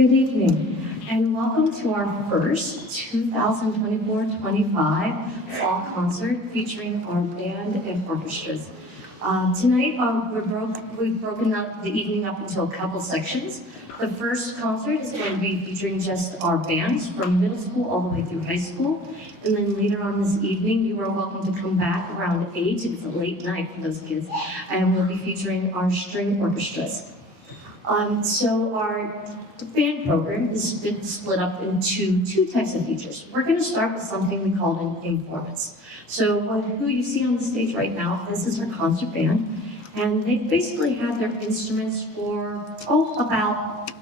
Good evening, and welcome to our first 2024-25 fall concert featuring our band and orchestras. Tonight, we've broken up the evening up into a couple sections. The first concert is going to be featuring just our bands from middle school all the way through high school. And then later on this evening, you are welcome to come back around 8. It's a late night for those kids. And we'll be featuring our string orchestras. So our band program is split up into two types of features. We're going to start with something we call an informants. So who you see on the stage right now, this is our concert band. And they've basically had their instruments for, about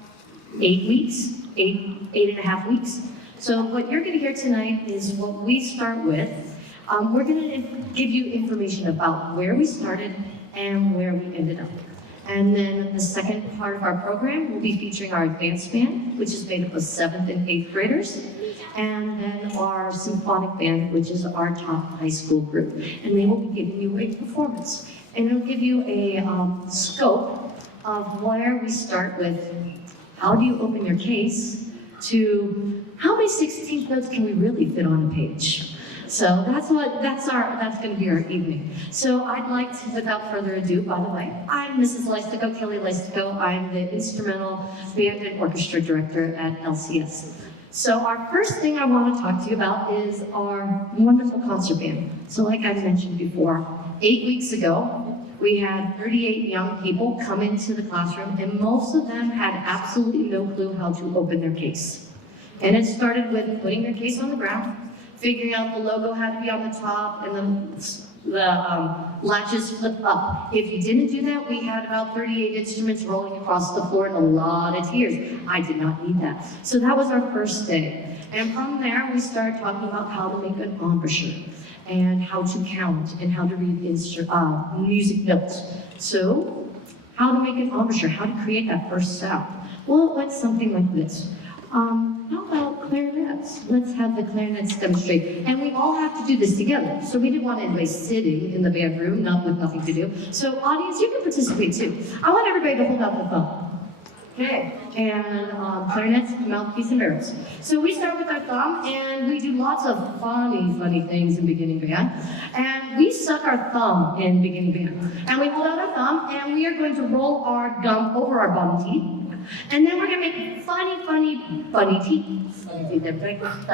8 weeks, eight and a half weeks. So what you're going to hear tonight is what we start with. We're going to give you information about where we started and where we ended up. And then the second part of our program will be featuring our advanced band, which is made up of 7th and 8th graders, and then our symphonic band, which is our top high school group. And they will be giving you a performance. And it'll give you a scope of where we start with how do you open your case to how many 16th notes can we really fit on a page. So that's going to be our evening. So I'd like to, without further ado, by the way, I'm Mrs. Leistico, Kelly Leistico. I'm the instrumental band and orchestra director at LCS. So our first thing I want to talk to you about is our wonderful concert band. So like I mentioned before, 8 weeks ago, we had 38 young people come into the classroom, and most of them had absolutely no clue how to open their case. And it started with putting their case on the ground, figuring out the logo had to be on the top, and then the latches flip up. If you didn't do that, we had about 38 instruments rolling across the floor and a lot of tears. I did not need that. So that was our first day. And from there, we started talking about how to make an embouchure, and how to count, and how to read music notes. So, how to make an embouchure, how to create that first sound. Well, it went something like this. How about clarinets? Let's have the clarinets demonstrate. And we all have to do this together. So we didn't want anybody sitting in the band room, with nothing to do. So audience, you can participate too. I want everybody to hold out the thumb. Okay, and clarinets, mouthpiece, and barrels. So we start with our thumb, and we do lots of funny things in beginning band. And we suck our thumb in beginning band. And we hold out our thumb, and we are going to roll our gum over our bottom teeth. And then we're going to make funny teeth. Funny teeth,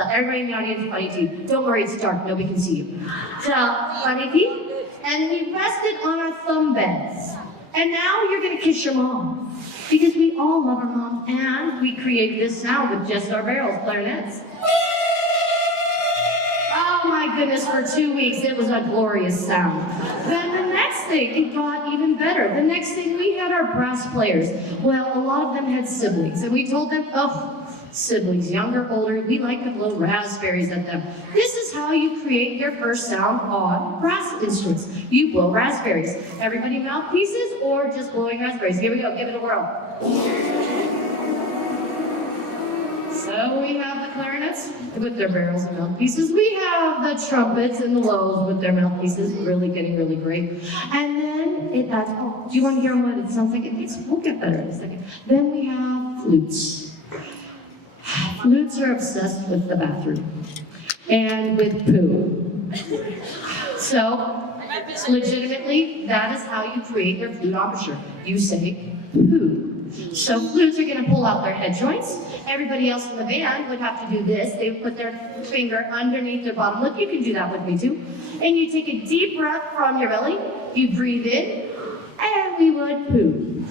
everybody in the audience, funny teeth. Don't worry, it's dark, nobody can see you. So, funny teeth. And we rest it on our thumb bends. And now you're going to kiss your mom. Because we all love our mom, and we create this sound with just our barrels, clarinets. Oh my goodness, for 2 weeks, it was a glorious sound. Then the next thing, it got even better. The next thing, we had our brass players. Well, a lot of them had siblings, and we told them, siblings, younger, older, we like to blow raspberries at them. This is how you create your first sound on brass instruments. You blow raspberries. Everybody mouthpieces or just blowing raspberries? Here we go, give it a whirl. So we have the clarinets with their barrels and mouthpieces. We have the trumpets and the lows with their mouthpieces, really getting really great. And then, do you want to hear what it sounds like? We'll get better in a second. Then we have flutes. Flutes are obsessed with the bathroom and with poo. So, legitimately, that is how you create your flute embouchure. You say poo. So flutes are going to pull out their head joints. Everybody else in the band would have to do this. They would put their finger underneath their bottom lip. You can do that with me too. And you take a deep breath from your belly. You breathe in, and we would poo.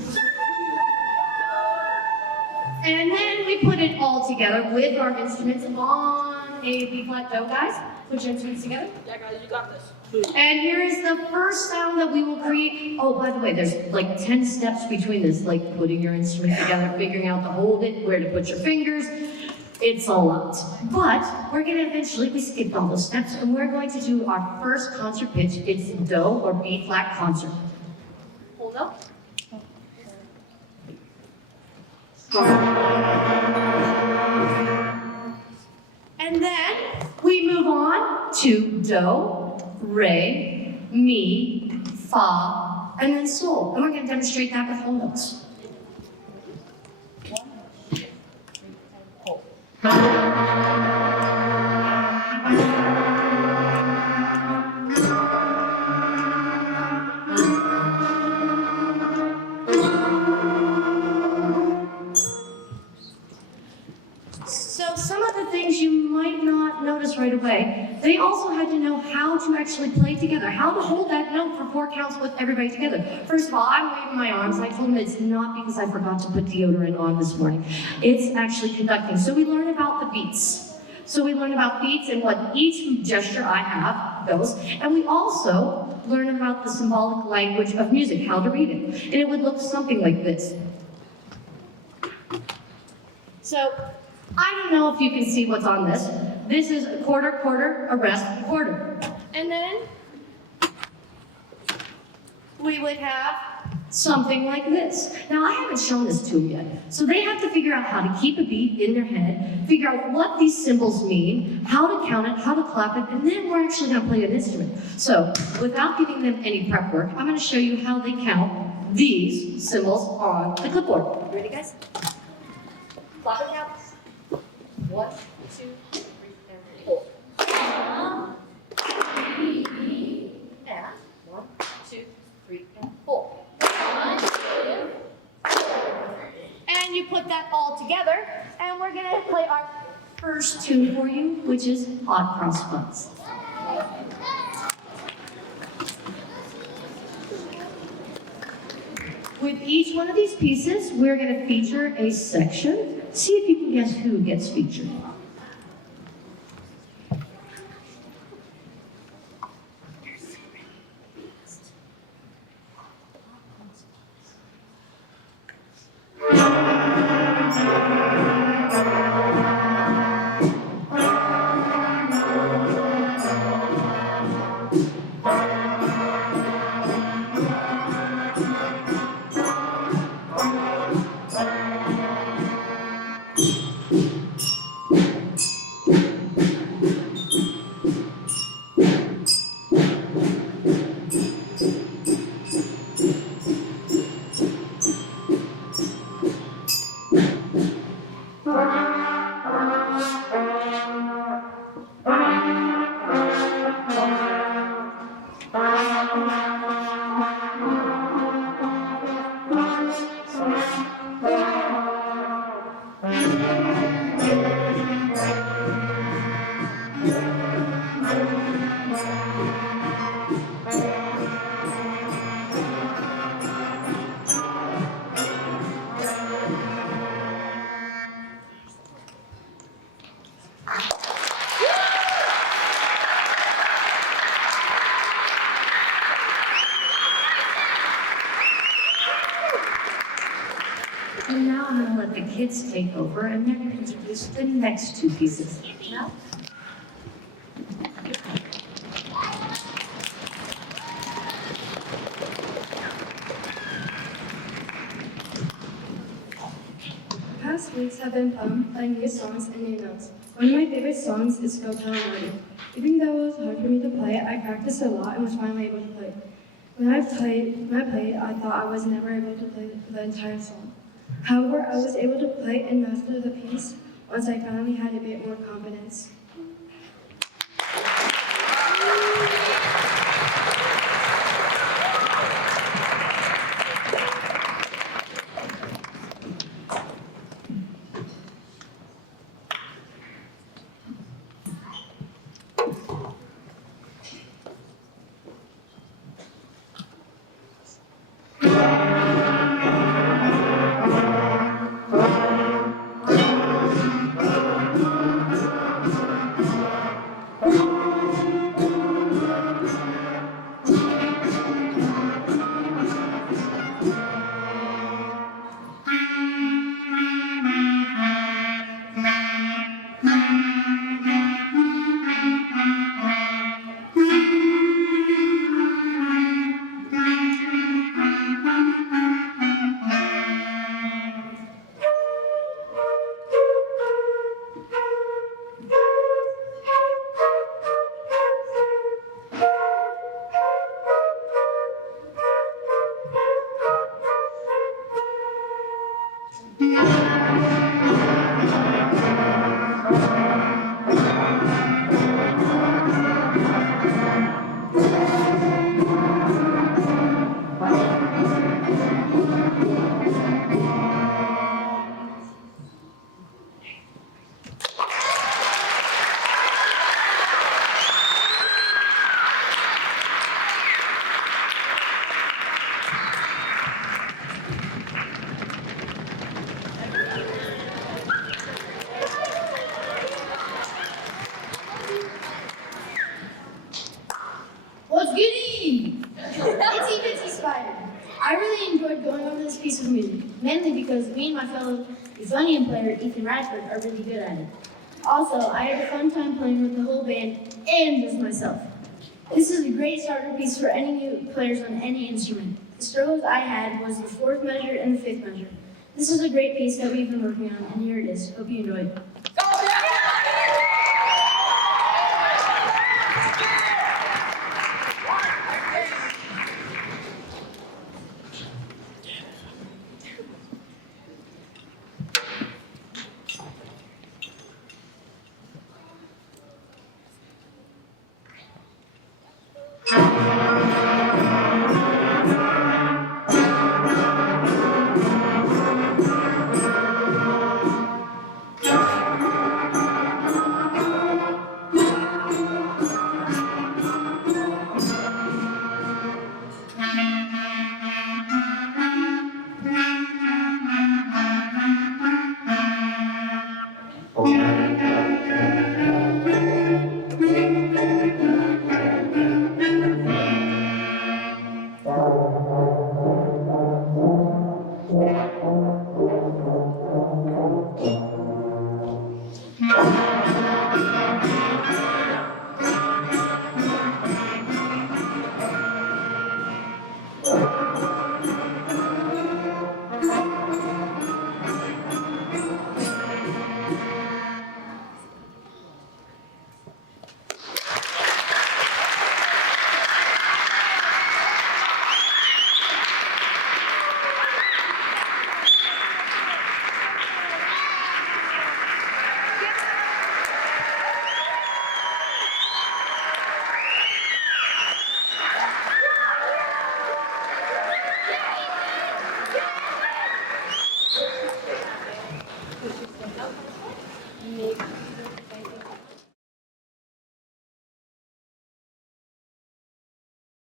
And then we put it all together with our instruments on a B-flat Do, guys. Put your instruments together. Yeah, guys, you got this. And here is the first sound that we will create. Oh, by the way, there's like 10 steps between this, like putting your instrument together, figuring out to hold it, where to put your fingers. It's a lot. But we're going to eventually, we skipped all those steps, and we're going to do our first concert pitch. It's Do or B-flat concert. Hold up. And then we move on to Do, Re, Mi, Fa, and then Sol. And we're going to demonstrate that with whole notes. So some of the things you might not notice right away, they also had to know how to actually play together, how to hold that note for 4 counts with everybody together. First of all, I'm waving my arms, and I told them it's not because I forgot to put deodorant on this morning. It's actually conducting. So we learn about the beats. So we learn about beats and what each gesture I have goes, and we also learn about the symbolic language of music, how to read it. And it would look something like this. So, I don't know if you can see what's on this. This is a quarter, quarter, a rest, quarter. And then we would have something like this. Now, I haven't shown this to them yet. So they have to figure out how to keep a beat in their head, figure out what these symbols mean, how to count it, how to clap it, and then we're actually going to play an instrument. So, without giving them any prep work, I'm going to show you how they count these symbols on the clipboard. You ready, guys? Clap it counts. 1, 2, 3, and 4. And 1, 2, 3, and 4. And you put that all together, and we're gonna play our first tune for you, which is Hot Cross Buns. With each one of these pieces, we're going to feature a section. See if you can guess who gets featured. And now I'm going to let the kids take over, and they're going to introduce the next 2 pieces. Yeah? The past weeks have been fun playing new songs and new notes. One of my favorite songs is Go Tell Marty. Even though it was hard for me to play it, I practiced a lot and was finally able to play it. When I played, I thought I was never able to play the entire song. However, I was able to play and master the piece once I finally had a bit more confidence. I really enjoyed going over this piece of music, mainly because me and my fellow Euphonium player, Ethan Radford, are really good at it. Also, I had a fun time playing with the whole band and just myself. This is a great starter piece for any new players on any instrument. The struggles I had was the fourth measure and the fifth measure. This is a great piece that we've been working on, and here it is. Hope you enjoy it.